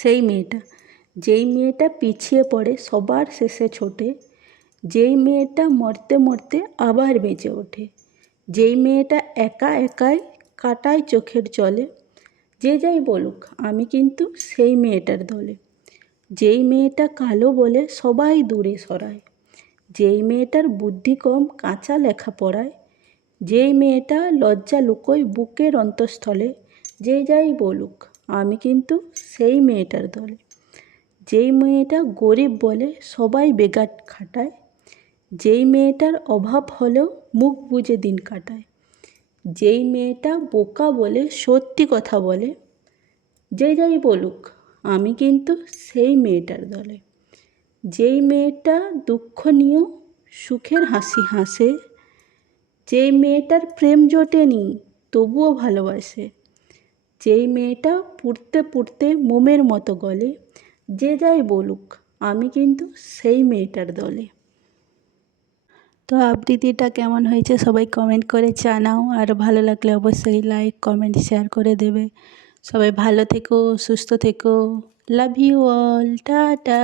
সেই মেয়েটা, যেই মেয়েটা পিছিয়ে পড়ে সবার শেষে ছোটে, যেই মেয়েটা মরতে মরতে আবার বেঁচে ওঠে, যেই মেয়েটা একা একাই কাটায় চোখের জলে। যে যাই বলুক আমি কিন্তু সেই মেয়েটার দলে। যেই মেয়েটা কালো বলে সবাই দূরে সরায়, যেই মেয়েটার বুদ্ধি কম কাঁচা লেখা পড়ায়, যেই মেয়েটা লজ্জা লুকোয় বুকের অন্তঃস্থলে। যে যাই বলুক আমি কিন্তু সেই মেয়েটার দলে। যেই মেয়েটা গরিব বলে সবাই বেগাট খাটায়, যেই মেয়েটার অভাব হলেও মুখ বুজে দিন কাটায়, যেই মেয়েটা বোকা বলে সত্যি কথা বলে। যে যাই বলুক আমি কিন্তু সেই মেয়েটার দলে। যেই মেয়েটা দুঃখ নিয়েও সুখের হাসি হাসে, যেই মেয়েটার প্রেম জোটেনি তবুও ভালোবাসে, যেই মেয়েটা পুড়তে পুড়তে মোমের মতো গলে। যে যাই বলুক আমি কিন্তু সেই মেয়েটার দলে। তো আবৃত্তিটা কেমন হয়েছে সবাই কমেন্ট করে জানাও, আর ভালো লাগলে অবশ্যই লাইক কমেন্ট শেয়ার করে দেবে। সবাই ভালো থেকো, সুস্থ থেকো। Love you all, tata.